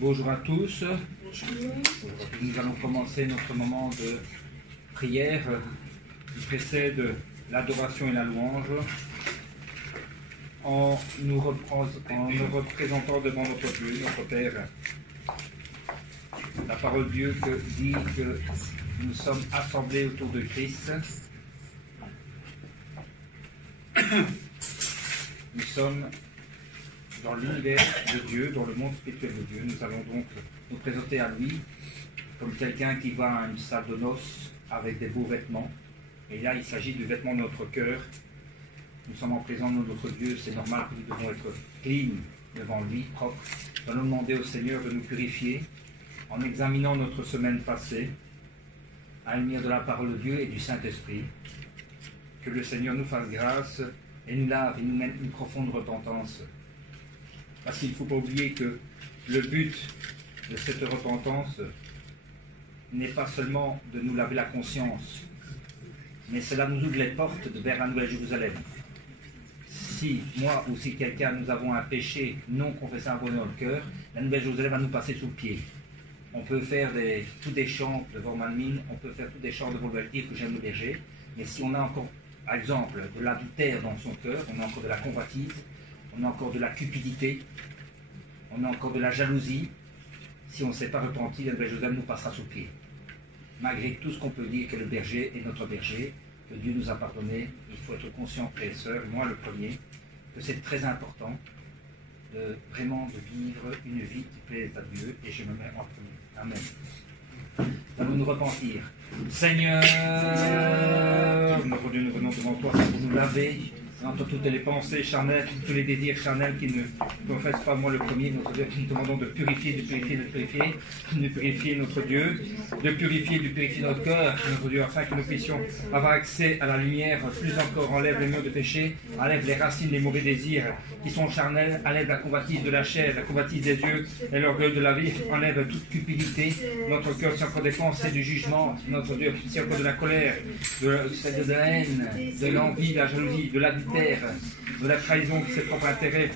Bonjour à tous. Nous allons commencer notre moment de prière qui précède l'adoration et la louange en nous représentant devant notre Dieu, notre Père. La parole de Dieu dit que nous sommes assemblés autour de Christ. Nous sommes dans l'univers de Dieu, dans le monde spirituel de Dieu. Nous allons donc nous présenter à lui comme quelqu'un qui va à une salle de noces avec des beaux vêtements. Et là, il s'agit du vêtement de notre cœur. Nous sommes en présence de notre Dieu, c'est normal que nous devons être clean devant lui, propre. Nous allons demander au Seigneur de nous purifier en examinant notre semaine passée à la lumière de la parole de Dieu et du Saint-Esprit. Que le Seigneur nous fasse grâce et nous lave et nous mène une profonde repentance. Parce qu'il ne faut pas oublier que le but de cette repentance n'est pas seulement de nous laver la conscience, mais cela nous ouvre les portes vers la Nouvelle Jérusalem. Si moi ou si quelqu'un, nous avons un péché non confessé avant dans le cœur, la Nouvelle Jérusalem va nous passer sous le pied. On peut faire tous des chants devant Manmine, on peut faire tous des chants devant le dire que j'aime le berger, mais si on a encore, par exemple, de l'adultère dans son cœur, on a encore de la convoitise, on a encore de la cupidité, on a encore de la jalousie. Si on ne s'est pas repenti, la Nouvelle Jérusalem nous passera sous le pied. Malgré tout ce qu'on peut dire que le berger est notre berger, que Dieu nous a pardonné, il faut être conscient, frères et sœurs, moi le premier, que c'est très important vraiment de vivre une vie qui plaise à Dieu, et je me mets en premier. Amen. Nous allons nous repentir. Seigneur, notre Dieu, nous venons devant toi pour nous laver entre toutes les pensées charnelles, tous les désirs charnels qui ne confessent pas moi le premier, notre Dieu, nous demandons de purifier notre Dieu, de purifier notre cœur, notre Dieu, afin que nous puissions avoir accès à la lumière, plus encore, enlève les murs de péché, enlève les racines des mauvais désirs qui sont charnels, enlève la convoitise de la chair, la convoitise des yeux et l'orgueil de la vie, enlève toute cupidité, notre cœur, c'est encore des pensées du jugement, notre Dieu, c'est encore de la colère, de la haine, de l'envie, de la jalousie, de l'adultère, de la trahison qui s'est propre intérêt,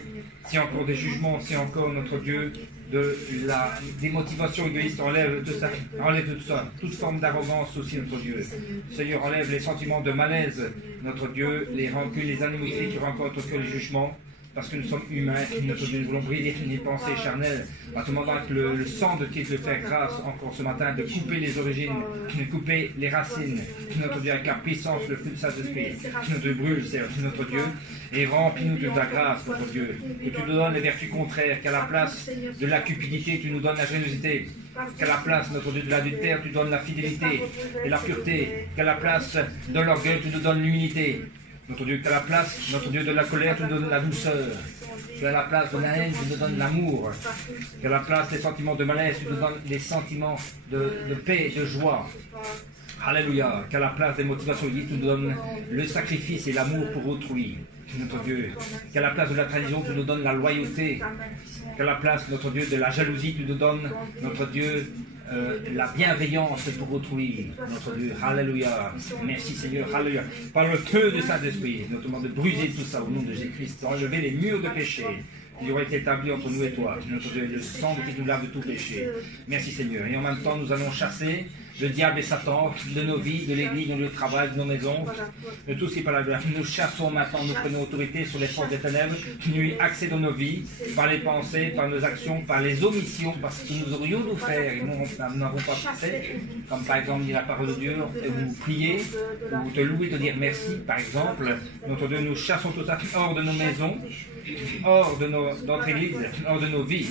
si encore des jugements, si encore notre Dieu, des motivations égoïstes, enlève tout ça, toute forme d'arrogance aussi notre Dieu. Seigneur, enlève les sentiments de malaise, notre Dieu, les rancunes, les animosités qui rencontrent notre cœur, les jugements, parce que nous sommes humains, notre Dieu, nous voulons briser les pensées charnelles, en demandant que le sang de Christ de faire grâce encore ce matin, de couper les origines, de couper les racines, notre Dieu, avec la puissance, le flux de Saint-Esprit, qui nous brûle, c'est notre Dieu, et remplis-nous de ta grâce, notre Dieu, que tu nous donnes les vertus contraires, qu'à la place de la cupidité, tu nous donnes la générosité, qu'à la place, notre Dieu, de l'adultère, tu donnes la fidélité et la pureté, qu'à la place de l'orgueil, tu nous donnes l'humilité. Notre Dieu, qu'à la place, notre Dieu, de la colère, tu nous donnes la douceur. Qu'à la place de la haine, tu nous donnes l'amour. Qu'à la place des sentiments de malaise, tu nous donnes les sentiments de paix et de joie. Alléluia. Qu'à la place des motivations liées, tu nous donnes le sacrifice et l'amour pour autrui. Notre Dieu. Qu'à la place de la trahison, tu nous donnes la loyauté. Qu'à la place, notre Dieu, de la jalousie, tu nous donnes, notre Dieu, la bienveillance pour autrui, notre Dieu. Alléluia. Merci Seigneur. Alléluia. Par le feu du Saint-Esprit, nous te demandons de briser tout ça au nom de Jésus-Christ, enlever les murs de péché qui auraient été établis entre nous et toi. Notre Dieu, le sang qui nous lave de tout péché. Merci Seigneur. Et en même temps, nous allons chasser le diable et Satan de nos vies, de l'église, de notre travail, de nos maisons, de tout ce qui est par la gloire. Nous chassons maintenant, nous prenons autorité sur les forces des ténèbres qui nous accèdent dans nos vies, par les pensées, par nos actions, par les omissions, parce que nous aurions dû faire et nous n'avons pas fait, comme par exemple dit la parole de Dieu, ou prier, ou te louer, te dire merci, par exemple. Notre Dieu, nous chassons tout ça hors de nos maisons, hors de notre église, hors de nos vies,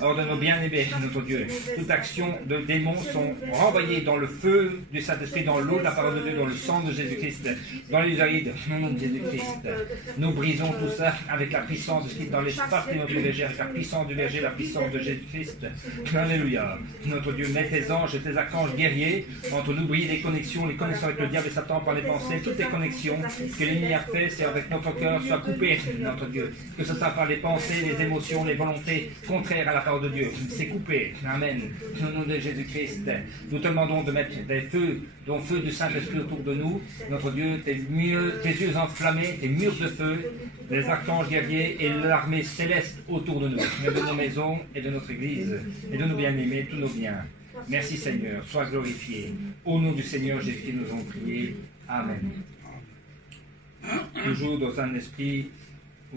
hors de nos bien-aimés, notre Dieu. Toute action de démons sont renvoyées dans le feu du Saint-Esprit, dans l'eau de la parole de Dieu, dans le sang de Jésus-Christ, dans les arides, au nom de Jésus-Christ. Nous brisons tout ça avec la puissance de ce qui est dans l'espace de notre berger, avec la puissance du berger, la puissance de Jésus-Christ. Alléluia. Notre Dieu, mets tes anges et tes archanges guerriers entre nous, briser les connexions avec le diable et Satan par les pensées, toutes les connexions que l'ennemi a fait, c'est avec notre cœur, soit coupé, notre Dieu. Que ce soit par les pensées, les émotions, les volontés contraires à la parole de Dieu. C'est coupé. Amen. Au nom de Jésus-Christ. Nous te demandons demandons de mettre des feux, ton feu du Saint-Esprit autour de nous. Notre Dieu, tes yeux enflammés, tes murs de feu, les archanges guerriers et l'armée céleste autour de nous, de nos maisons et de notre Église, et de nos bien-aimés, tous nos biens. Merci Seigneur, sois glorifié. Au nom du Seigneur Jésus, nous avons prié. Amen. Toujours dans un esprit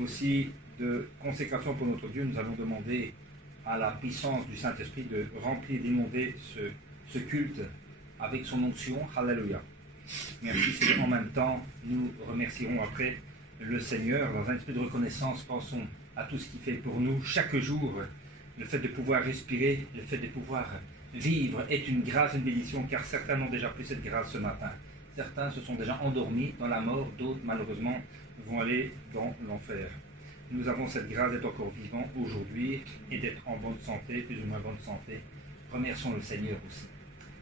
aussi de consécration pour notre Dieu, nous allons demander à la puissance du Saint-Esprit de remplir, d'inonder ce culte avec son onction. Alléluia. Merci Seigneur. En même temps, nous remercierons après le Seigneur dans un esprit de reconnaissance. Pensons à tout ce qu'il fait pour nous chaque jour. Le fait de pouvoir respirer, le fait de pouvoir vivre est une grâce, une bénédiction, car certains n'ont déjà plus cette grâce ce matin. Certains se sont déjà endormis dans la mort, d'autres malheureusement vont aller dans l'enfer. Nous avons cette grâce d'être encore vivants aujourd'hui et d'être en bonne santé, plus ou moins bonne santé. Remercions le Seigneur aussi.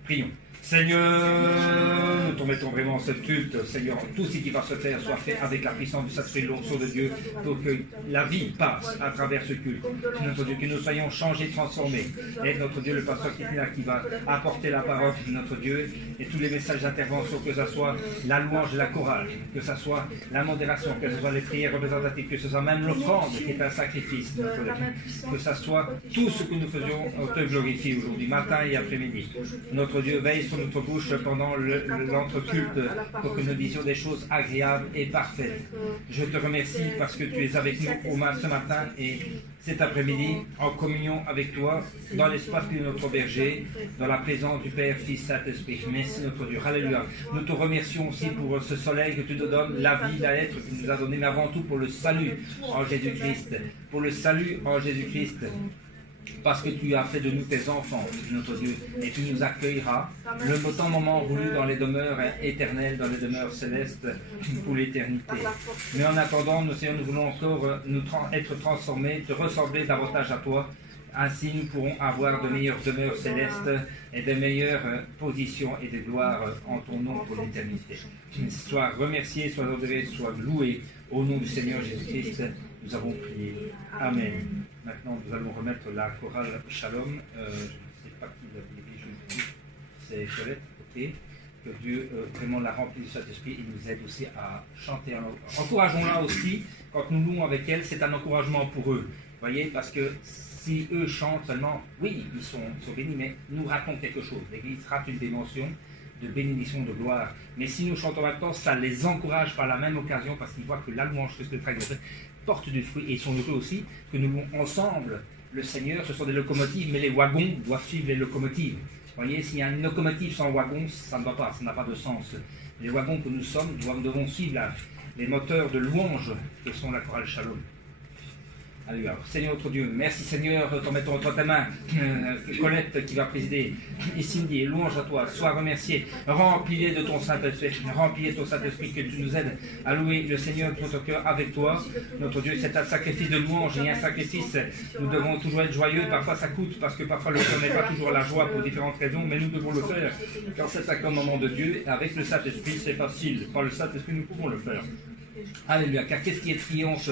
Prions. Seigneur, nous te mettons vraiment ce culte, Seigneur, tout ce qui va se faire soit fait avec la puissance du Saint-Esprit, l'onction de Dieu, pour que la vie passe à travers ce culte. Notre Dieu, que nous soyons changés, transformés. Et notre Dieu, le pasteur qui va apporter la parole de notre Dieu et tous les messages d'intervention, que ce soit la louange et la chorale, que ce soit la modération, que ce soit les prières représentatives, que ce soit même l'offrande qui est un sacrifice, notre Dieu. Que ce soit tout ce que nous faisions, on te glorifie aujourd'hui, matin et après-midi. Notre Dieu, veille sur notre bouche pendant l'entreculte pour que nous disions des choses agréables et parfaites. Je te remercie parce que tu es avec nous ce matin et cet après-midi en communion avec toi dans l'espace de notre berger, dans la présence du Père, Fils, Saint-Esprit. Merci notre Dieu. Alléluia. Nous te remercions aussi pour ce soleil que tu nous donnes, la vie, l'être que tu nous as donné, mais avant tout pour le salut en Jésus-Christ. Pour le salut en Jésus-Christ. Parce que tu as fait de nous tes enfants, notre Dieu, et tu nous accueilleras le temps moment voulu dans les demeures éternelles, dans les demeures célestes pour l'éternité. Mais en attendant, nous, Seigneur, nous voulons encore être transformés, te ressembler davantage à toi. Ainsi, nous pourrons avoir de meilleures demeures célestes et de meilleures positions et de gloire en ton nom pour l'éternité. Sois remercié, sois adoré, sois loué. Au nom du Seigneur Jésus-Christ, nous avons prié. Amen. Maintenant, nous allons remettre la chorale Shalom. Je ne sais pas qui la dirige, c'est Colette, ok. Que Dieu vraiment la remplit de Saint-Esprit et nous aide aussi à chanter. Encourageons-la aussi, quand nous louons avec elle, c'est un encouragement pour eux. Vous voyez, parce que si eux chantent seulement, oui, ils sont bénis, mais nous ratons quelque chose. L'Église rate une dimension de bénédiction, de gloire. Mais si nous chantons maintenant, ça les encourage par la même occasion, parce qu'ils voient que la louange que le très porte du fruit, et ils sont heureux aussi que nous louons ensemble le Seigneur. Ce sont des locomotives, mais les wagons doivent suivre les locomotives. Vous voyez, s'il y a une locomotive sans wagon, ça ne va pas, ça n'a pas de sens. Les wagons que nous sommes devront suivre les moteurs de louange que sont la chorale Shalom. Alléluia. Seigneur notre Dieu, merci Seigneur, t'en mettons entre ta main, Colette qui va présider, et Cindy, louange à toi, sois remercié, remplis-les de ton Saint-Esprit, remplis de ton Saint-Esprit, que tu nous aides à louer le Seigneur de notre cœur avec toi. Notre Dieu, c'est un sacrifice de louange et un sacrifice, nous devons toujours être joyeux, parfois ça coûte, parce que parfois le cœur n'est pas toujours la joie pour différentes raisons, mais nous devons le faire, car c'est un commandement de Dieu, avec le Saint-Esprit c'est facile, par le Saint-Esprit nous pouvons le faire. Alléluia, car qu'est-ce qui est triomphe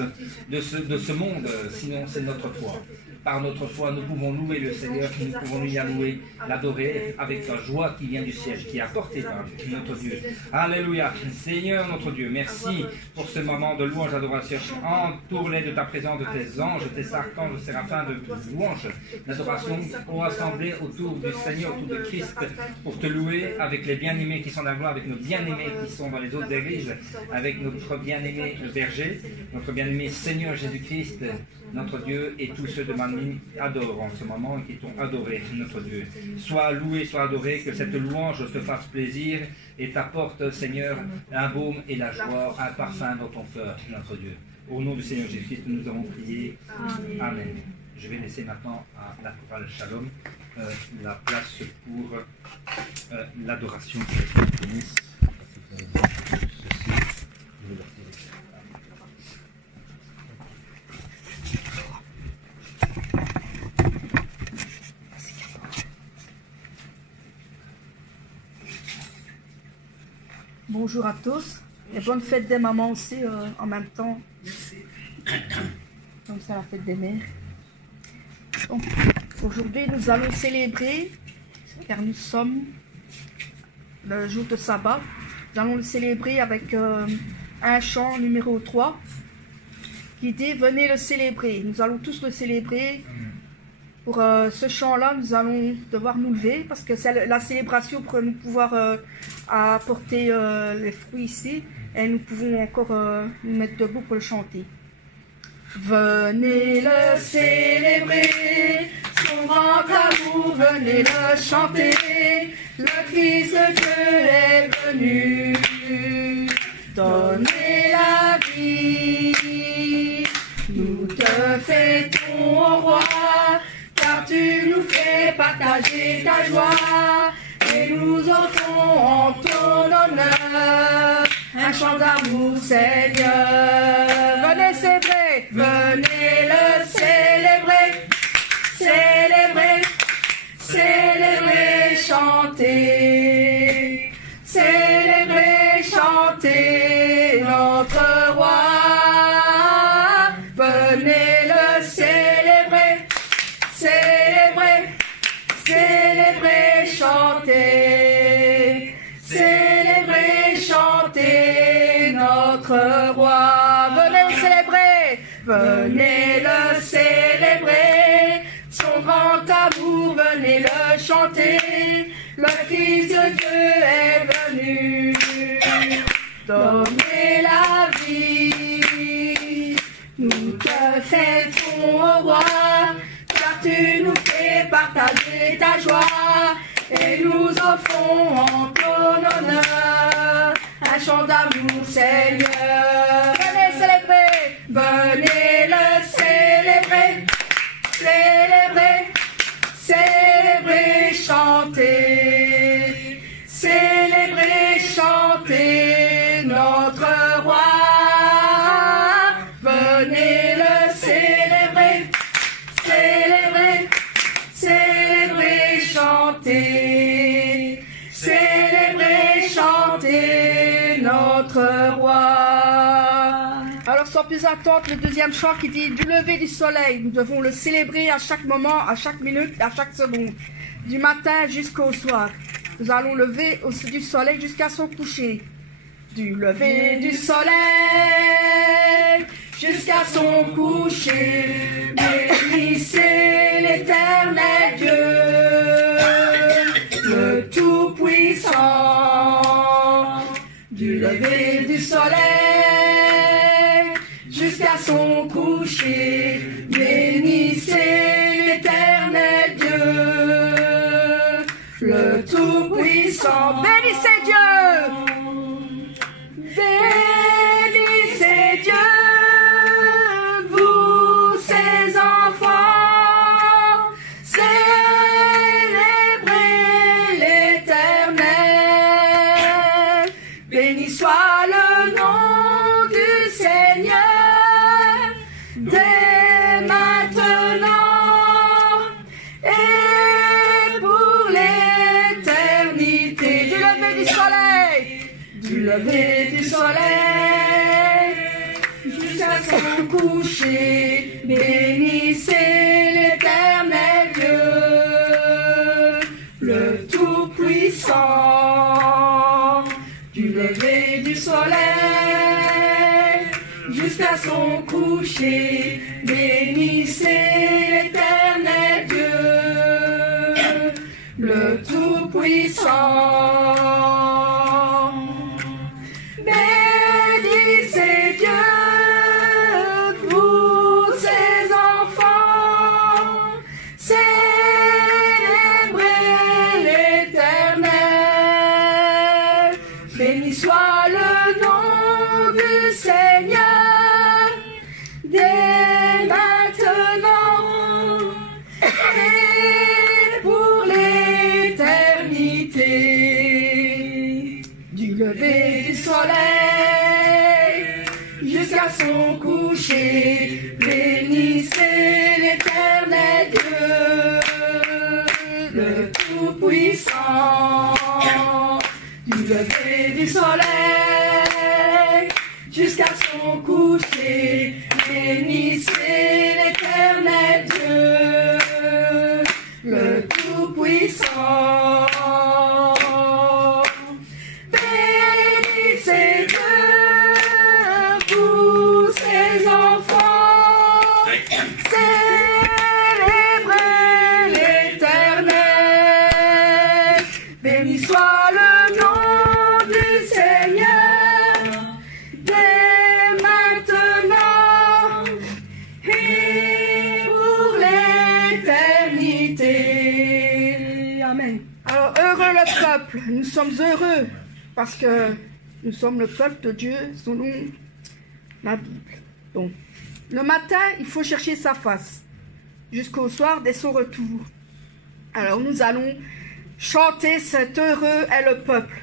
de ce monde, sinon c'est notre foi. Par notre foi, nous pouvons louer le Seigneur, nous pouvons lui louer, l'adorer avec la joie qui vient du ciel, qui est apportée par notre Dieu. Alléluia, Seigneur notre Dieu, merci pour ce moment de louange, d'adoration. Entoure-les de ta présence, de tes anges, de tes archanges, de séraphins, de louange, d'adoration, pour rassembler autour du Seigneur, autour de Christ, pour te louer avec les bien-aimés qui sont dans la gloire, avec nos bien-aimés qui sont dans les autres églises, avec notre bien-aimé berger, notre bien-aimé Seigneur Jésus-Christ, notre Dieu, et tous ceux de ma famille adorent en ce moment et qui t'ont adoré, notre Dieu. Sois loué, sois adoré, que cette louange te fasse plaisir et t'apporte, Seigneur, un baume et la joie, un parfum dans ton cœur, notre Dieu. Au nom du Seigneur Jésus-Christ, nous avons prié. Amen. Je vais laisser maintenant à la chorale Shalom la place pour l'adoration. Bonjour à tous et bonne fête des mamans aussi en même temps. Comme ça, la fête des mères. Donc, aujourd'hui, nous allons célébrer car nous sommes le jour de sabbat. Nous allons le célébrer avec un chant numéro 3 qui dit « Venez le célébrer ». Nous allons tous le célébrer. Pour ce chant-là, nous allons devoir nous lever parce que c'est la célébration pour nous pouvoir apporter les fruits ici et nous pouvons encore nous mettre debout pour le chanter. Venez le célébrer, son grand amour, venez le chanter, le Fils de Dieu est venu, donner la vie. Nous te fêtons, ô roi, car tu nous fais partager ta joie, et nous offrons en ton honneur un chant d'amour, Seigneur. Venez célébrer, venez le célébrer, célébrer, célébrer, chanter, célébrer, chanter notre roi. Venez le célébrer, célébrer, célébrer, chanter, célébrer, chanter notre roi. Venez le célébrer, venez le célébrer, son grand amour, venez le chanter, le Fils de Dieu est venu, donner la vie. Nous te fêtons, ô roi, car tu nous fais partager ta joie, et nous offrons en ton honneur un chant d'amour, Seigneur. Venez célébrer, venez le célébrer, célébrer, célébrer, chanter, célébrer, chanter notre roi. Venez le célébrer, célébrer, célébrer, chanter, célébrer, chanter notre roi. Alors sans plus attendre, le deuxième chant qui dit « Du lever du soleil ». Nous devons le célébrer à chaque moment, à chaque minute, à chaque seconde, du matin jusqu'au soir. Nous allons lever du soleil jusqu'à son coucher. Du lever du soleil jusqu'à son coucher, bénissez l'Éternel Dieu, le Tout-Puissant. Du lever du soleil jusqu'à son coucher, bénissez l'Éternel Dieu, le Tout-Puissant. Bénissez Dieu! Bénissez Dieu, vous ses enfants, célébrez l'Éternel. Béni soit le nom du Seigneur, dès maintenant et pour l'éternité. Du lever du soleil, du lever du soleil jusqu'à son coucher, bénissez l'Éternel Dieu, le Tout-Puissant. Du lever du soleil jusqu'à son coucher, bénissez l'Éternel Dieu, le Tout-Puissant. Bénissez Dieu, vous ses enfants, célébrez l'Éternel. Béni soit le nom du Seigneur, dès maintenant et pour l'éternité. Du lever du soleil jusqu'à son coucher, bénissez l'Éternel Dieu, le Tout-Puissant. Du lever du soleil jusqu'à son coucher, bénissez l'Éternel Dieu, le Tout-Puissant. vérité. Amen. Alors, heureux le peuple, nous sommes heureux parce que nous sommes le peuple de Dieu selon la Bible. Donc, le matin, il faut chercher sa face jusqu'au soir dès son retour. Alors, nous allons chanter cet heureux est le peuple.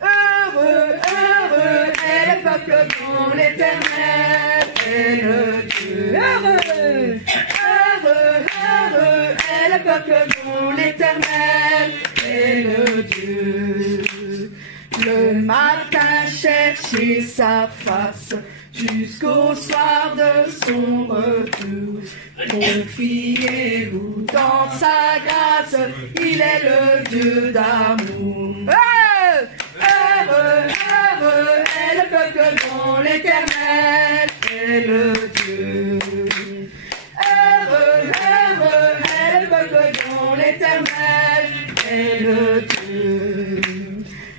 Heureux, heureux est le peuple dont l'Éternel est le Dieu. Heureux, heureux, heureux est le peuple dont l'Éternel est le Dieu. Le matin chercher sa face jusqu'au soir de son retour. Confiez-vous dans sa grâce, il est le Dieu d'amour. Heureux, heureux est le peuple dont l'Éternel est le Dieu. Heureux, heureux est le peuple dont l'Éternel est le Dieu.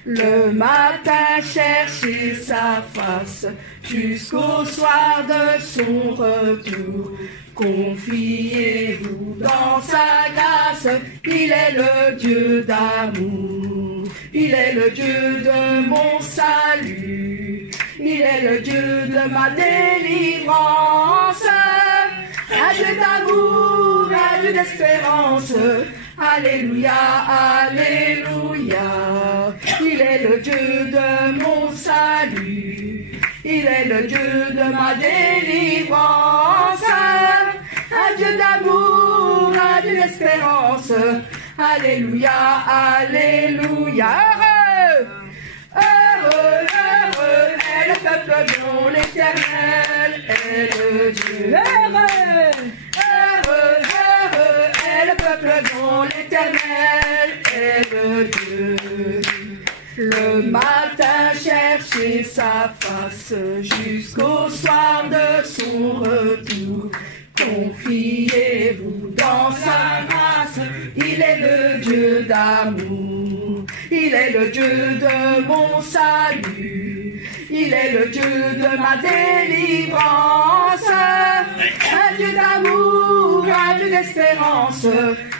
Le matin chercher sa face jusqu'au soir de son retour. Confiez-vous dans sa grâce, il est le Dieu d'amour. Il est le Dieu de mon salut, il est le Dieu de ma délivrance. Un Dieu d'amour, un Dieu d'espérance. Alléluia, alléluia. Il est le Dieu de mon salut, il est le Dieu de ma délivrance. Un Dieu d'amour, un Dieu d'espérance. Alléluia, alléluia. Heureux, heureux, heureux est le peuple dont l'Éternel est le Dieu. Heureux, heureux, heureux est le peuple dont l'Éternel est le Dieu. Le matin chercher sa face jusqu'au soir de son retour. Confiez-vous dans sa grâce, il est le Dieu d'amour, il est le Dieu de mon salut, il est le Dieu de ma délivrance. Un Dieu d'amour, un Dieu d'espérance.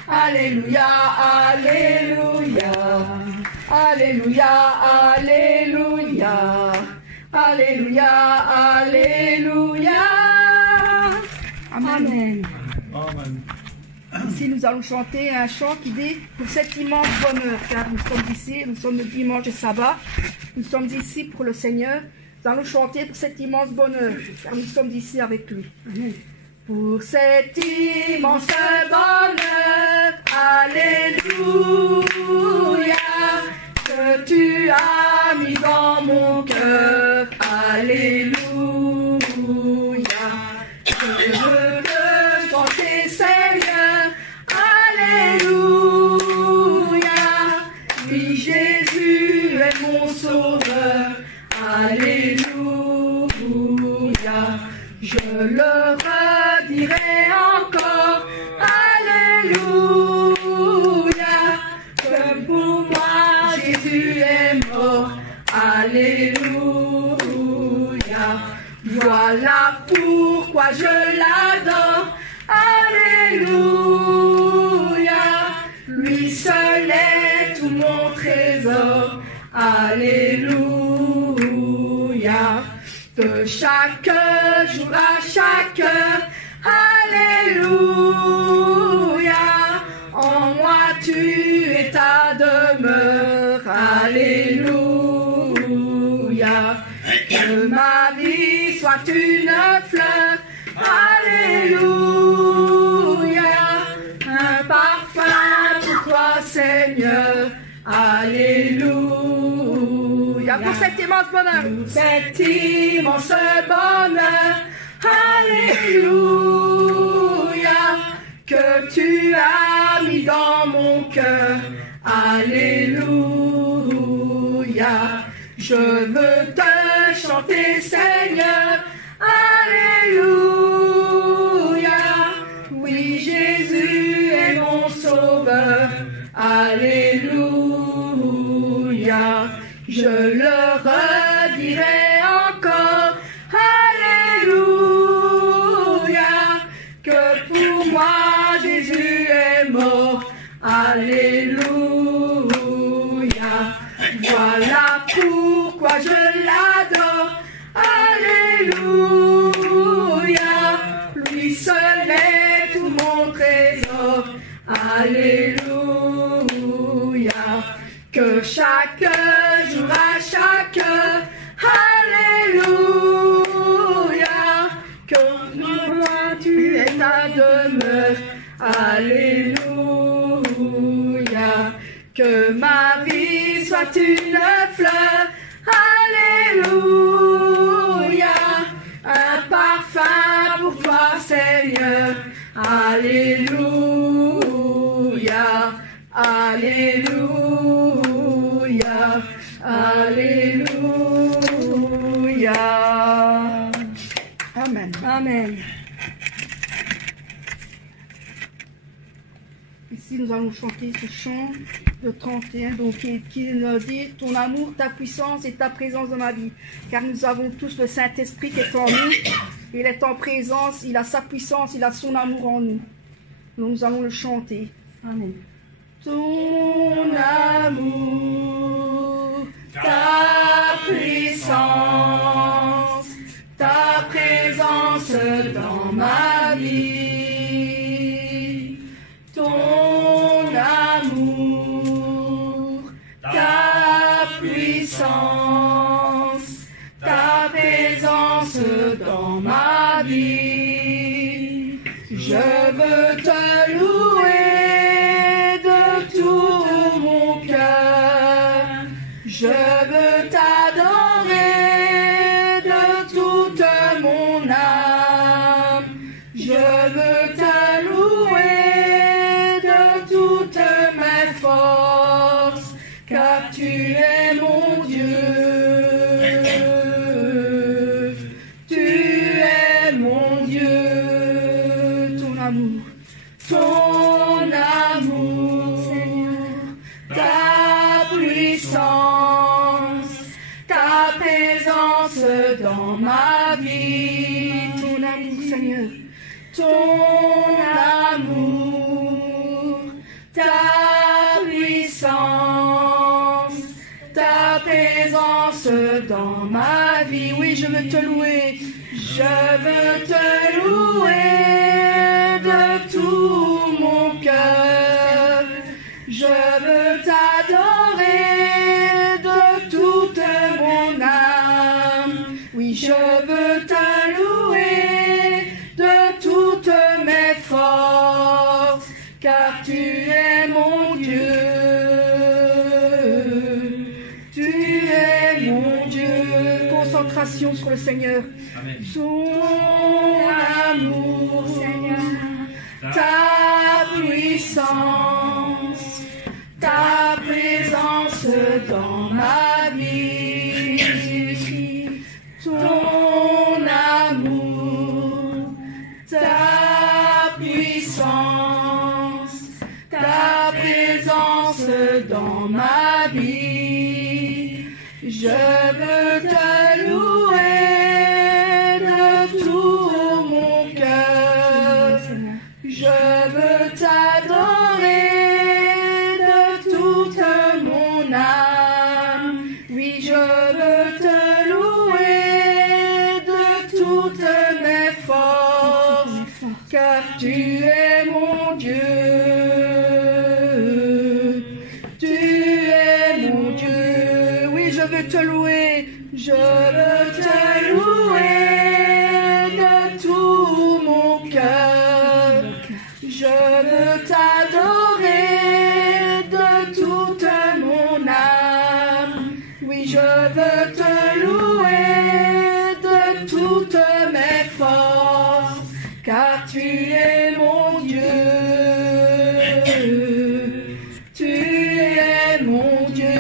Alléluia, alléluia. Alléluia, alléluia. Alléluia, alléluia. Amen. Amen. Ici, nous allons chanter un chant qui dit pour cet immense bonheur, car nous sommes ici, nous sommes le dimanche de sabbat, nous sommes ici pour le Seigneur. Nous allons chanter pour cet immense bonheur, car nous sommes ici avec lui. Amen. Pour cet immense bonheur, alléluia, que tu as mis dans mon cœur, alléluia. Je veux te chanter, Seigneur, alléluia. Oui, Jésus est mon sauveur, alléluia. Je le redirai encore, alléluia. Que pour moi Jésus est mort, alléluia. Voilà pourquoi je l'adore, alléluia. Lui seul est tout mon trésor, alléluia. De chaque jour à chaque heure, alléluia. En moi tu es ta demeure, alléluia. Que ma vie soit une fleur, alléluia. Un parfum pour toi, Seigneur, alléluia. Pour cet immense bonheur, pour cet immense bonheur, alléluia. Que tu as mis dans mon cœur, alléluia. Je veux te chanter, Seigneur, alléluia. Oui, Jésus est mon sauveur, alléluia. Je le redirai encore, alléluia. Que pour moi Jésus est mort, Alléluia. Voilà pourquoi je l'adore. Alléluia. Lui seul est tout mon trésor. Alléluia. Que chaque jour à chaque heure. Alléluia. Que moi tu es ta demeure. Alléluia. Que ma vie soit une fleur. Alléluia. Un parfum pour toi, Seigneur. Alléluia. Alléluia. Alléluia. Amen. Amen. Ici, nous allons chanter ce chant de 31, donc, qui nous dit « Ton amour, ta puissance et ta présence dans ma vie ». Car nous avons tous le Saint-Esprit qui est en nous. Il est en présence, il a sa puissance, il a son amour en nous. Donc, nous allons le chanter. Amen. Ton amour, ta puissance, ta présence dans ma vie. Ton amour, ta puissance, ta présence dans ma vie. Je veux te louer de tout mon cœur. Je veux t'adorer de toute mon âme. Je veux te louer de toutes mes forces, car tu es mon Dieu. Tu es mon Dieu. Ton amour, Seigneur, ta puissance, ta présence dans ma vie. Ton amour, Seigneur, ton amour, ta puissance, ta présence dans ma vie. Oui, je veux te louer, je veux te louer de tout mon cœur. Je veux t'adorer de toute mon âme. Oui, je veux te louer de toutes mes forces, car tu es mon Dieu. Tu es mon Dieu. Concentration sur le Seigneur. Amen. Son amour, Seigneur, ta puissance, ta présence dans ma vie. Ton amour, ta puissance, ta présence dans ma vie. Je veux te louer de tout mon cœur. Je veux t'adorer de toute mon âme. Oui, je veux te louer de toutes mes forces, car tu es mon Dieu. Tu es mon Dieu. Oui, je veux te louer. Je veux te louer de tout mon cœur. Je veux t'adorer de toute mon âme. Oui, je veux te louer de toutes mes forces, car tu es mon Dieu. Tu es mon Dieu.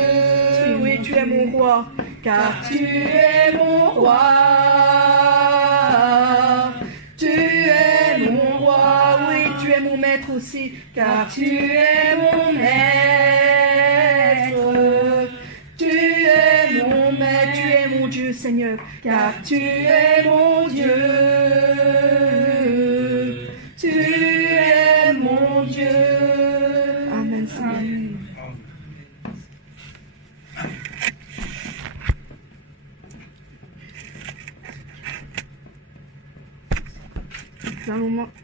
Oui, tu es mon roi, car tu es mon roi. Tu es mon roi, oui, tu es mon maître aussi, car tu es mon maître. Tu es mon maître, tu es mon Dieu, Seigneur, car tu es mon Dieu. Tu es mon Dieu. Amen.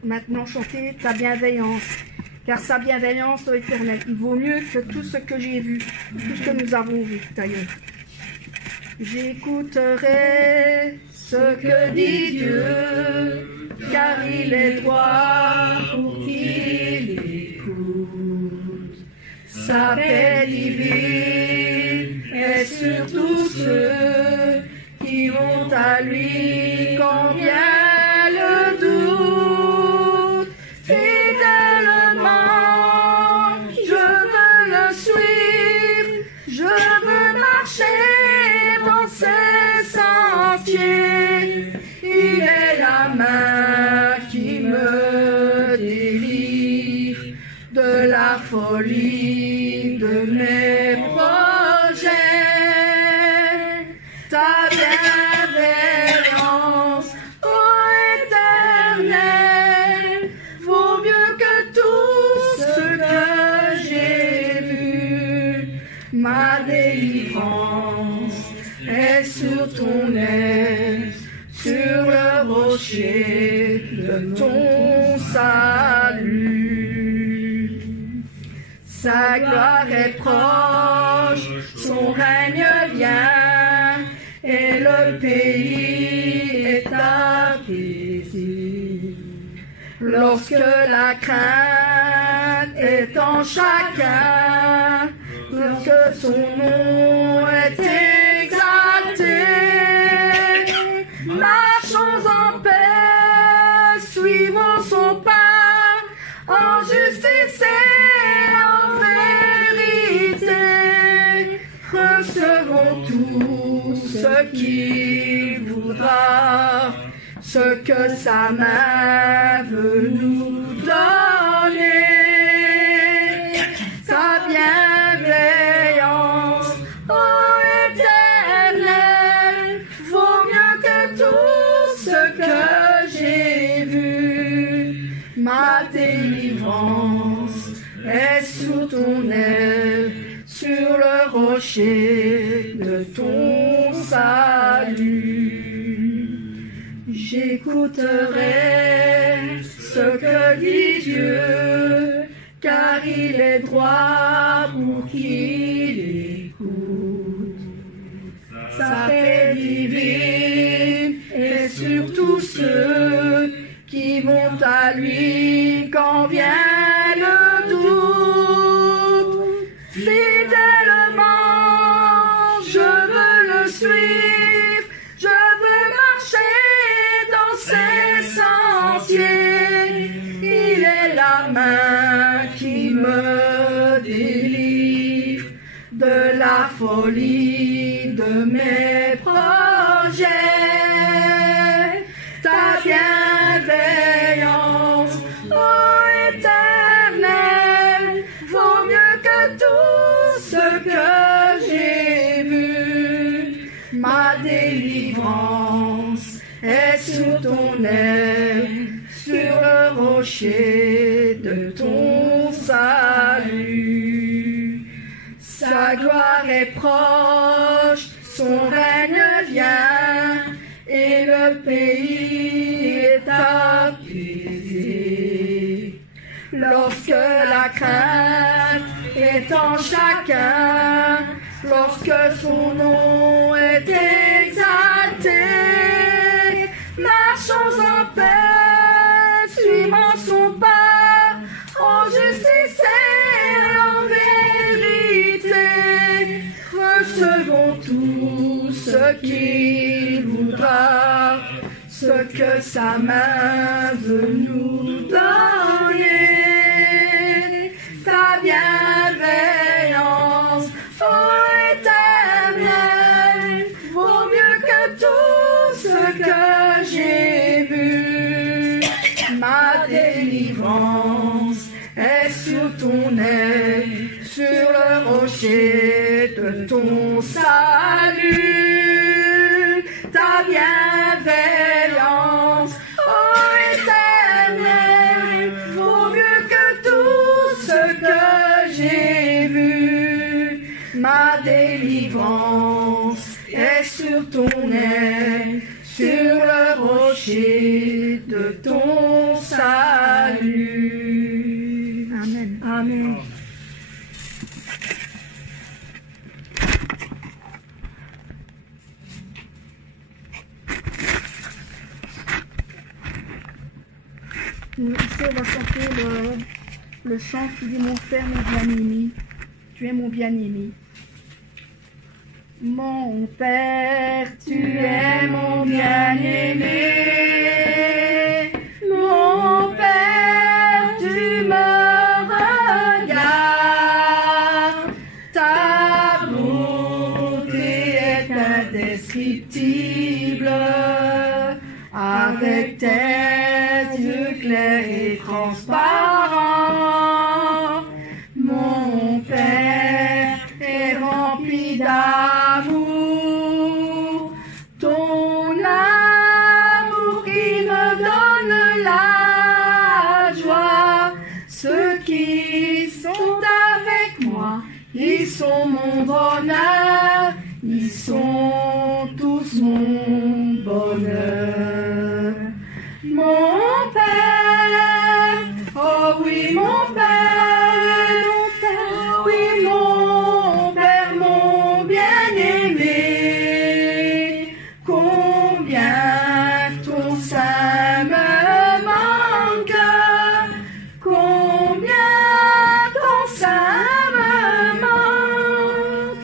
maintenant chanter ta bienveillance, car sa bienveillance est éternelle. Il vaut mieux que tout ce que j'ai vu, tout ce que nous avons vu d'ailleurs. J'écouterai ce que dit Dieu, car il est droit pour qu'il écoute. Sa paix divine est sur tous ceux qui vont à lui quand vient le doute. Fidèlement, je veux le suivre, je veux marcher dans ses sentiers. Il est la main qui me délivre de la folie de mes projets. Ta bienveillance, ô Éternel, vaut mieux que tout ce que j'ai vu. Ma délivrance est sur ton aile, sur le rocher de ton salut. Sa gloire est proche, son règne vient, et le pays est apaisé. Lorsque la crainte est en chacun, lorsque son nom est exalté, marchons en paix, suivons son pas, en justice et en vérité. Recevons tout ce qu'il voudra, ce que sa main veut nous donner. Sa bienveillance, ô Éternel, vaut mieux que tout ce que j'ai vu. Ma délivrance est sous ton aile, sur le rocher de ton salut. J'écouterai ce que dit Dieu, car il est droit pour qu'il écoute. Sa paix divine est sur tous ceux qui vont à lui quand vient le doute. Fidèlement, je veux le suivre, je veux marcher dans ses sentiers. Il est la main qui me délivre de la folie de mes projets. Ta bienveillance, ô Éternel, vaut mieux que tout ce que j'ai vu. Ma délivrance est sous ton aile, sur le rocher de ton salut. Sa gloire est proche, son règne vient, et le pays est apaisé. Lorsque la crainte est en chacun, lorsque son nom est exalté, marchons en paix, suivons son pas, en justice et en vérité. Recevons tout ce qu'il voudra, ce que sa main veut nous donner. Ta bienveillance, ô Éternel, vaut mieux que tout ce que j'ai vu. Ma délivrance est sous ton aile, sur le rocher de ton salut. Ta bienveillance, ô Éternel, vaut mieux que tout ce que j'ai vu. Ma délivrance est sur ton aile, sur le rocher de ton salut. salut. Amen. Amen. Ici, on va chanter le chant qui dit mon Père, mon bien-aimé. Tu es mon bien-aimé. Mon Père, tu es mon bien-aimé. Mon Père, tu me regardes. Ta beauté est indescriptible. Avec tes yeux clairs et transparents, mon Père est rempli d'amour. Ton amour qui me donne la joie. Ceux qui sont avec moi, ils sont mon bonheur. Ils sont tous mon bonheur. Mon Père, oh oui mon Père, oh oui mon Père, mon bien-aimé. Combien ton sein me manque, combien ton sein me manque.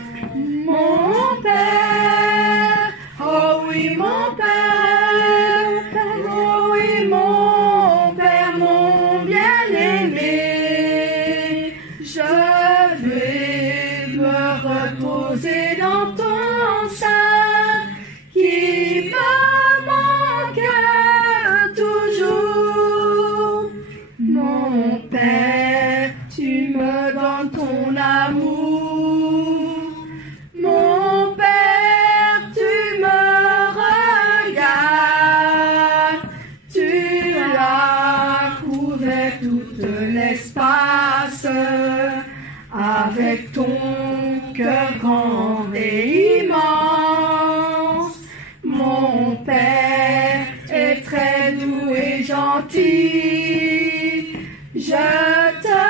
Mon Père, oh oui mon Père, oh oui mon Père, mon bien-aimé. Je vais me reposer dans ton sein qui me manque toujours. Mon Père, tu me donnes ton amour. Mon Père, tu me regardes. Tu as couvert tout l'espace avec ton cœur grand et immense. Mon Père est très doux et gentil. Je te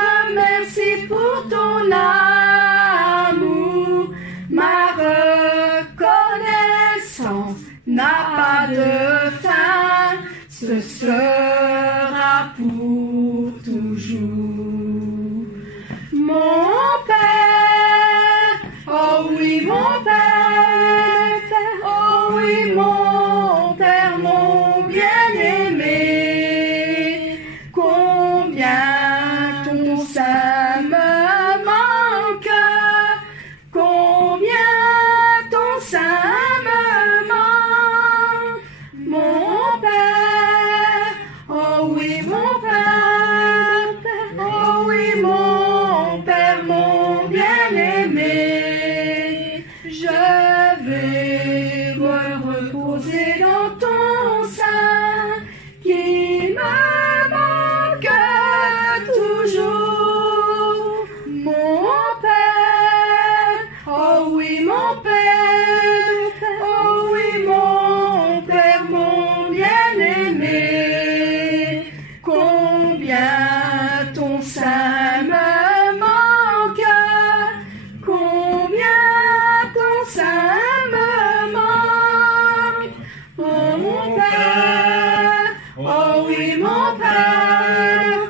remercie pour ton amour. Ma reconnaissance n'a pas de fin. Ce sera pour toujours. Mon Père, oh oui mon Père, oh oui mon Père, mon bien-aimé. Combien ton sein me manque, combien ton sein me manque. Mon Père, oh oui mon Père, oh oui mon Père, mon bien-aimé. Je vais me reposer dans ton sein qui me manque toujours. Mon Père, oh oui mon Père, oh oui mon Père, mon bien-aimé. Combien ton sein me manque, combien ton sein me manque. Mon Père, oh oui mon Père,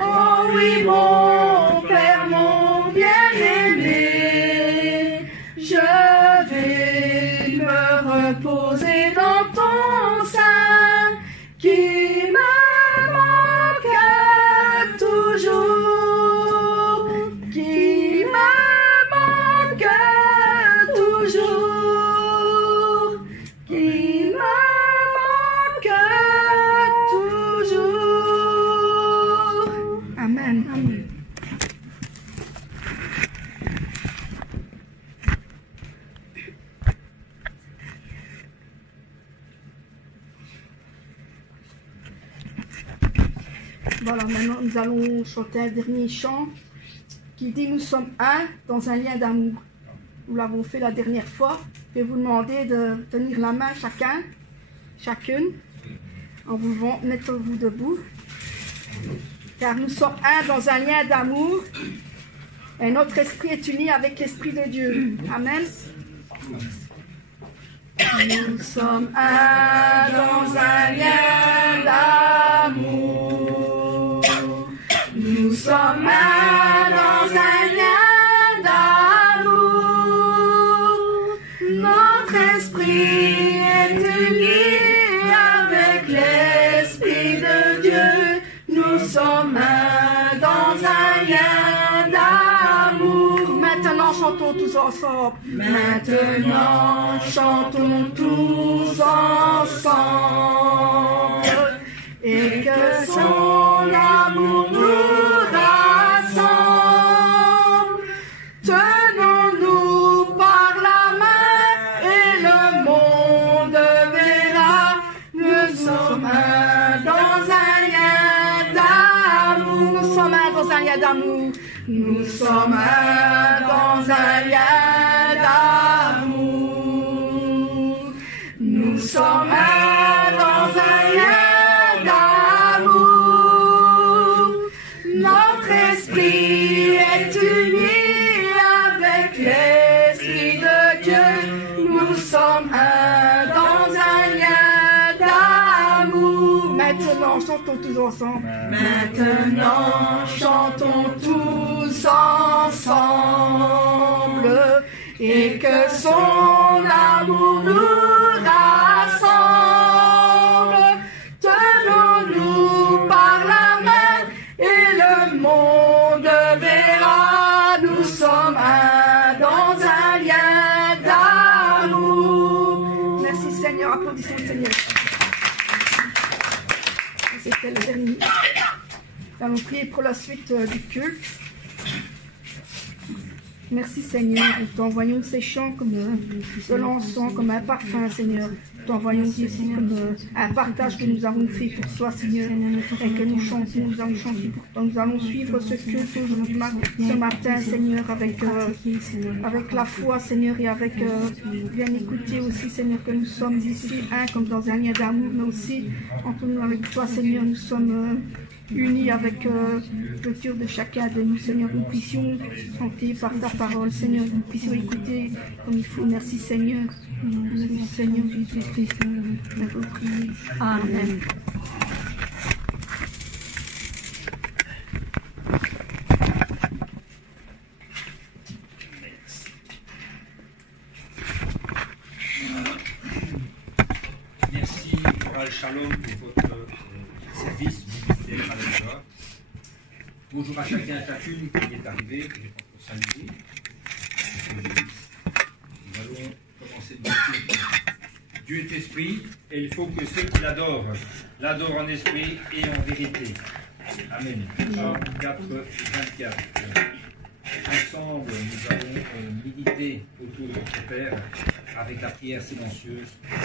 oh oui mon Père, mon bien-aimé. Je vais me reposer dans ton sein qui me manque toujours, qui me manque toujours, qui me manque toujours. Amen. Amen. Voilà, maintenant nous allons chanter un dernier chant qui dit nous sommes un dans un lien d'amour. Nous l'avons fait la dernière fois. Je vais vous demander de tenir la main chacune. En vous mettez-vous debout. Car nous sommes un dans un lien d'amour. Et notre esprit est uni avec l'Esprit de Dieu. Amen. Nous sommes un dans un lien d'amour. Nous sommes un dans un lien d'amour. Notre esprit est uni avec l'Esprit de Dieu. Nous sommes un dans un lien d'amour. Maintenant, chantons tous ensemble. Maintenant, chantons tous ensemble. Et que son amour nous rassemble. Tenons-nous par la main et le monde verra. Nous sommes un dans un lien d'amour. Nous sommes un dans un lien d'amour. Nous sommes un dans un lien d'amour. Nous sommes un dans un lien d'amour. Notre esprit est uni avec l'Esprit de Dieu. Nous sommes un dans un lien d'amour. Maintenant, chantons tous ensemble. Maintenant, chantons tous ensemble. Et que son amour nous rassemble. Tenons-nous par la main et le monde verra. Nous sommes un dans un lien d'amour. Merci Seigneur, applaudissons le Seigneur. C'était le dernier. Nous allons prier pour la suite du culte. Merci Seigneur, nous t'envoyons ces chants comme de l'encens, comme un parfum Seigneur. Nous t'envoyons ceci comme un partage que nous avons fait pour toi Seigneur. Et que nous chantons, nous allons chanter pour toi. Nous allons suivre ce culte ce matin Seigneur avec la foi Seigneur et avec bien écouter aussi Seigneur que nous sommes ici un comme dans un lien d'amour mais aussi entre nous avec toi Seigneur nous sommes unis avec le cœur de chacun de nous, Seigneur, nous puissions chanter par ta parole, Seigneur, nous puissions écouter comme il faut. Merci, Seigneur. Merci, Seigneur Jésus-Christ. Amen. Merci, Choral Shalom, pour votre service. Bonjour à chacun et chacune qui est arrivé, que j'ai pas encore salué. Nous allons commencer de dire Dieu est esprit et il faut que ceux qui l'adorent en esprit et en vérité. Amen. Jean 4, 24. Ensemble, nous allons méditer autour de notre Père avec la prière silencieuse. Nous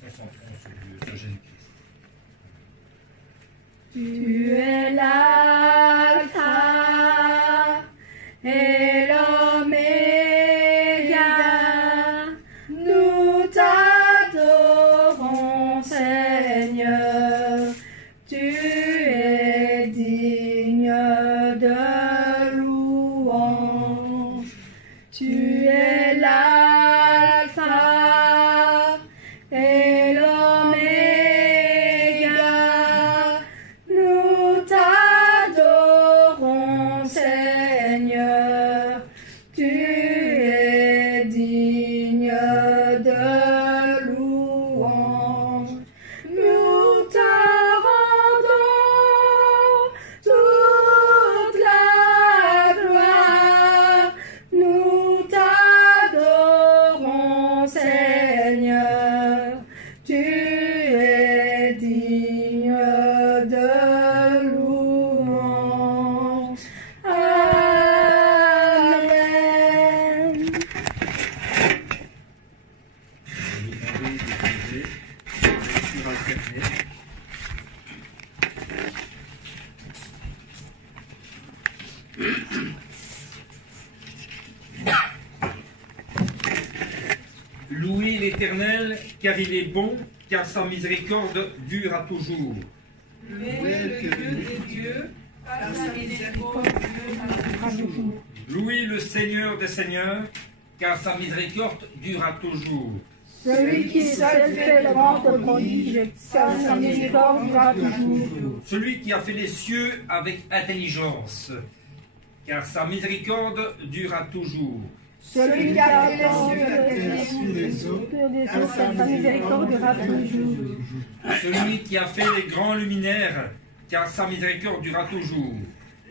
concentrons sur Dieu, sur Jésus-Christ. Tu es l'alpha et l'oméga, nous t'adorons Seigneur, tu es digne de louange, tu es l'alpha et l'oméga. Nous t'adorons, Seigneur, tu es digne de louange. Nous te rendons toute la gloire. Nous t'adorons, Seigneur, tu es digne de louange. Amen. Louez l'Éternel, car il est bon, car sa miséricorde dure à toujours. Louez le Dieu des dieux, car sa miséricorde dure à toujours. Louez le Seigneur des seigneurs, car sa miséricorde dure à toujours. Celui qui seul fait le grand prodige, car sa miséricorde durera toujours. Celui qui a fait les cieux avec intelligence, car sa miséricorde durera toujours. Celui qui a fait les cieux car sa miséricorde durera toujours. Celui qui a fait les grands luminaires, car sa miséricorde durera toujours.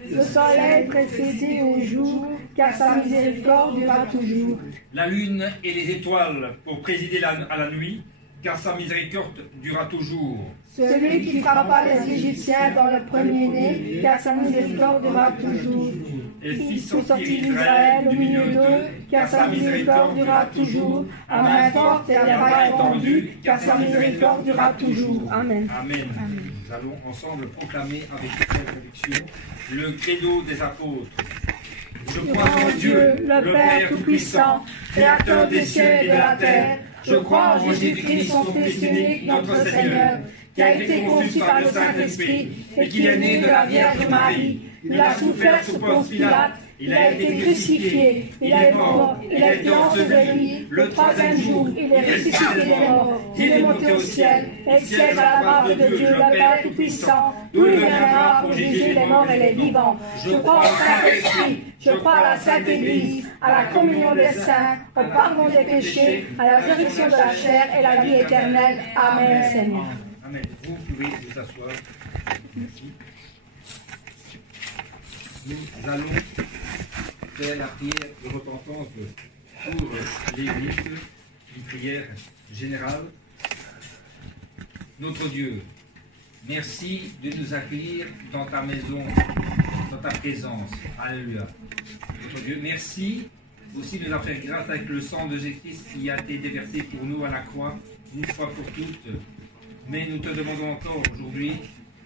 Le soleil précédé au jour, car sa miséricorde durera toujours. La lune et les étoiles pour présider à la nuit, car sa miséricorde durera toujours. Celui qui frappa les Égyptiens dans le premier-né, car sa miséricorde durera toujours. Et fit Qui sortir Israël au milieu d'eux, car sa miséricorde durera toujours. À main forte et à bras étendus, car sa miséricorde durera toujours. Amen. Amen. Nous allons ensemble proclamer avec cette conviction le credo des apôtres. Je crois en Dieu, le Père Tout-Puissant, Créateur des cieux et de la terre. Je crois en Jésus-Christ, son Fils unique, notre Seigneur, qui a été conçu par le Saint-Esprit et qui est né de la Vierge Marie. Il a souffert sous Ponce Pilate, il a été crucifié, il est mort, il a été enseveli, le troisième jour, il est ressuscité des morts, il est monté au ciel, et siège à la droite de Dieu, le Père Tout-Puissant, d'où il viendra pour juger les morts et les vivants. Je crois au Saint-Esprit, je crois à la Sainte Église, à la communion des saints, au pardon des péchés, à la résurrection de la chair et la vie éternelle. Amen, Seigneur. Amen. Vous pouvez vous asseoir. Merci. Nous allons faire la prière de repentance pour l'Église, une prière générale. Notre Dieu, merci de nous accueillir dans ta maison, dans ta présence. Alléluia. Notre Dieu, merci aussi de nous avoir fait grâce avec le sang de Jésus-Christ qui a été déversé pour nous à la croix, une fois pour toutes. Mais nous te demandons encore aujourd'hui,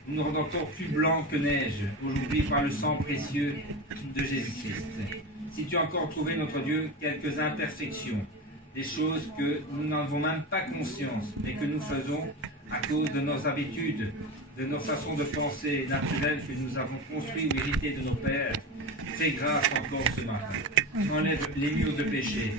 nous nous rendons encore plus blancs que neige, aujourd'hui par le sang précieux de Jésus-Christ. Si tu as encore trouvé, notre Dieu, quelques imperfections, des choses que nous n'avons même pas conscience, mais que nous faisons à cause de nos habitudes, de nos façons de penser naturelles que nous avons construites ou héritées de nos pères, fais grâce encore ce matin. Enlève les murs de péché,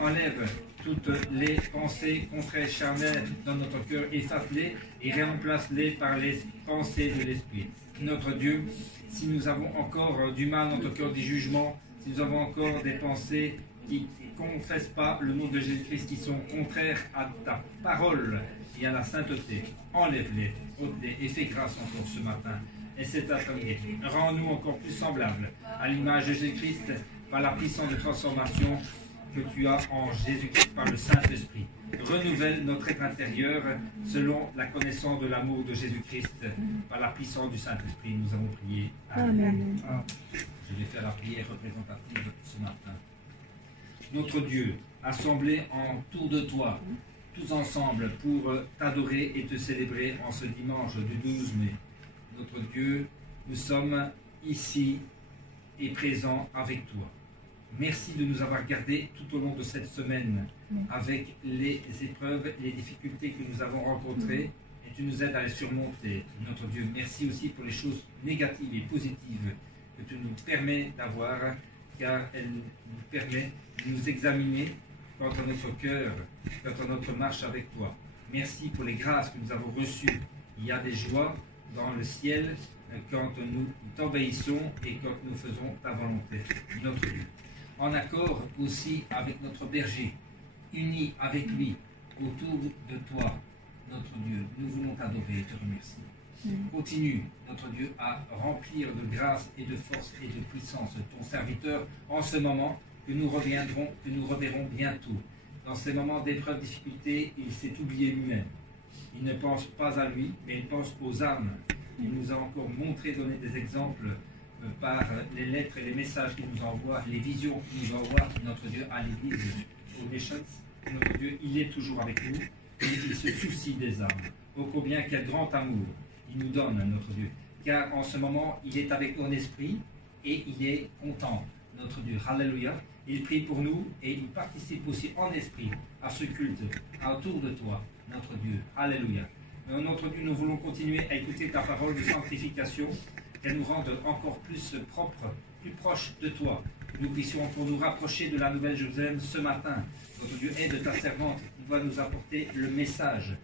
enlève toutes les pensées contraires charnelles dans notre cœur, efface-les et remplace-les par les pensées de l'Esprit. Notre Dieu, si nous avons encore du mal dans notre cœur, des jugements, si nous avons encore des pensées qui ne confessent pas le nom de Jésus-Christ, qui sont contraires à ta parole et à la sainteté, enlève-les, ôte-les et fais grâce encore ce matin. Et cet après-midi, rends-nous encore plus semblables à l'image de Jésus-Christ par la puissance de transformation que tu as en Jésus-Christ par le Saint-Esprit. Renouvelle notre être intérieur selon la connaissance de l'amour de Jésus-Christ par la puissance du Saint-Esprit. Nous avons prié. Amen. Je vais faire la prière représentative ce matin. Notre Dieu, assemblés en tour de toi, tous ensemble pour t'adorer et te célébrer en ce dimanche du 12 mai. Notre Dieu, nous sommes ici et présents avec toi. Merci de nous avoir gardés tout au long de cette semaine avec les épreuves et les difficultés que nous avons rencontrées et tu nous aides à les surmonter. Notre Dieu, merci aussi pour les choses négatives et positives que tu nous permets d'avoir car elles nous permettent de nous examiner quant à notre cœur, quant à notre marche avec toi. Merci pour les grâces que nous avons reçues. Il y a des joies dans le ciel quand nous t'obéissons et quand nous faisons ta volonté, notre Dieu. En accord aussi avec notre berger, unis avec lui, autour de toi, notre Dieu. Nous voulons t'adorer et te remercier. Continue, notre Dieu, à remplir de grâce et de force et de puissance ton serviteur en ce moment que nous reverrons bientôt. Dans ces moments d'épreuve, difficulté, il s'est oublié lui-même. Il ne pense pas à lui, mais il pense aux âmes. Il nous a encore montré, donné des exemples par les lettres et les messages qu'il nous envoie, les visions qu'il nous envoie, notre Dieu, à l'Église, aux nations. Notre Dieu, il est toujours avec nous et il se soucie des âmes. Oh, combien quel grand amour il nous donne, notre Dieu. Car en ce moment, il est avec mon esprit et il est content, notre Dieu. Alléluia. Il prie pour nous et il participe aussi en esprit à ce culte autour de toi. notre Dieu. Alléluia. Notre Dieu, nous voulons continuer à écouter ta parole de sanctification, qu'elle nous rende encore plus propres, plus proches de toi. Nous puissions encore nous rapprocher de la Nouvelle Jérusalem ce matin. Notre Dieu, aide ta servante qui va nous apporter le message,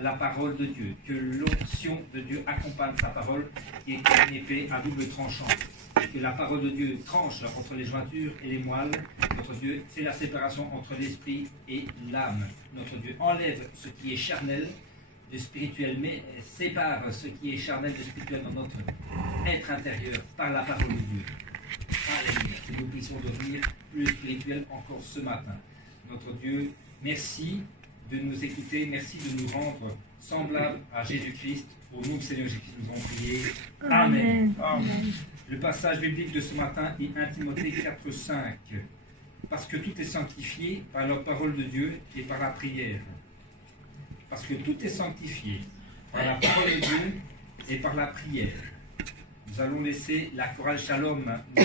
la parole de Dieu. Que l'onction de Dieu accompagne sa parole qui est comme une épée à double tranchant. Que la parole de Dieu tranche entre les jointures et les moelles. Notre Dieu fait la séparation entre l'esprit et l'âme. Notre Dieu enlève ce qui est charnel de spirituel, mais sépare ce qui est charnel de spirituel dans notre être intérieur par la parole de Dieu. Alléluia. Que nous puissions devenir plus spirituels encore ce matin. Notre Dieu, merci de nous écouter, merci de nous rendre semblables à Jésus-Christ. Au nom du Seigneur Jésus-Christ, nous avons prié. Amen. Amen. Le passage biblique de ce matin est 1 Timothée 4,5. Parce que tout est sanctifié par la parole de Dieu et par la prière. Parce que tout est sanctifié par la parole de Dieu et par la prière. Nous allons laisser la chorale Shalom nous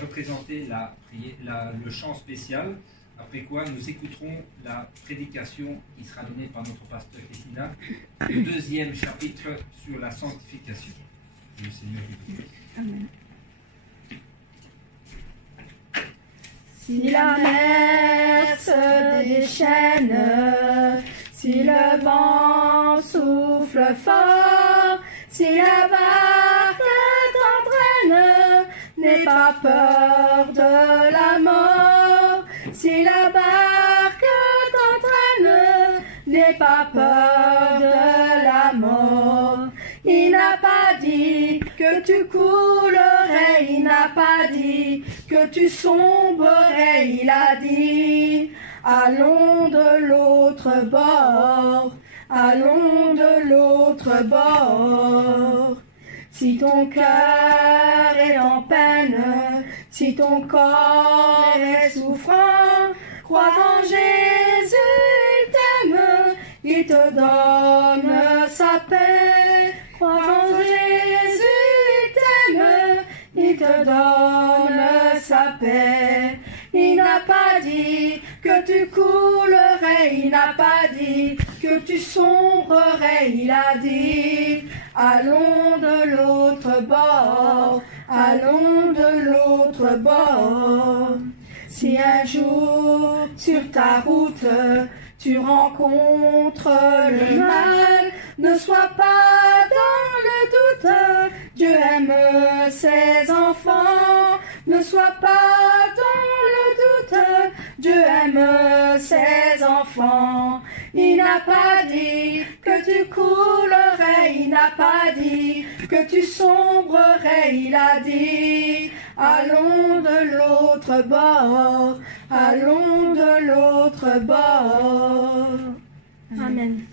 représenter le chant spécial, après quoi nous écouterons la prédication qui sera donnée par notre pasteur Christina, le deuxième chapitre sur la sanctification. Que le Seigneur vous bénisse. Amen. Si la mer se déchaîne, si le vent souffle fort, si la barque t'entraîne, n'aie pas peur de la mort. Si la barque t'entraîne, n'aie pas peur de la mort. Il n'a pas dit que tu coulerais, il n'a pas dit que tu sombrerais, il a dit allons de l'autre bord, allons de l'autre bord. Si ton cœur est en peine, si ton corps est souffrant, crois en Jésus, il t'aime, il te donne sa paix. Crois en Jésus, il t'aime, il te donne sa paix. Il n'a pas dit que tu coulerais, il n'a pas dit que tu sombrerais, il a dit allons de l'autre bord, allons de l'autre bord. Si un jour sur ta route tu rencontres le mal, ne sois pas dans le doute, Dieu aime ses enfants. Ne sois pas dans le doute, Dieu aime ses enfants. Il n'a pas dit que tu coulerais, il n'a pas dit que tu sombrerais, il a dit allons de l'autre bord, allons de l'autre bord. Amen.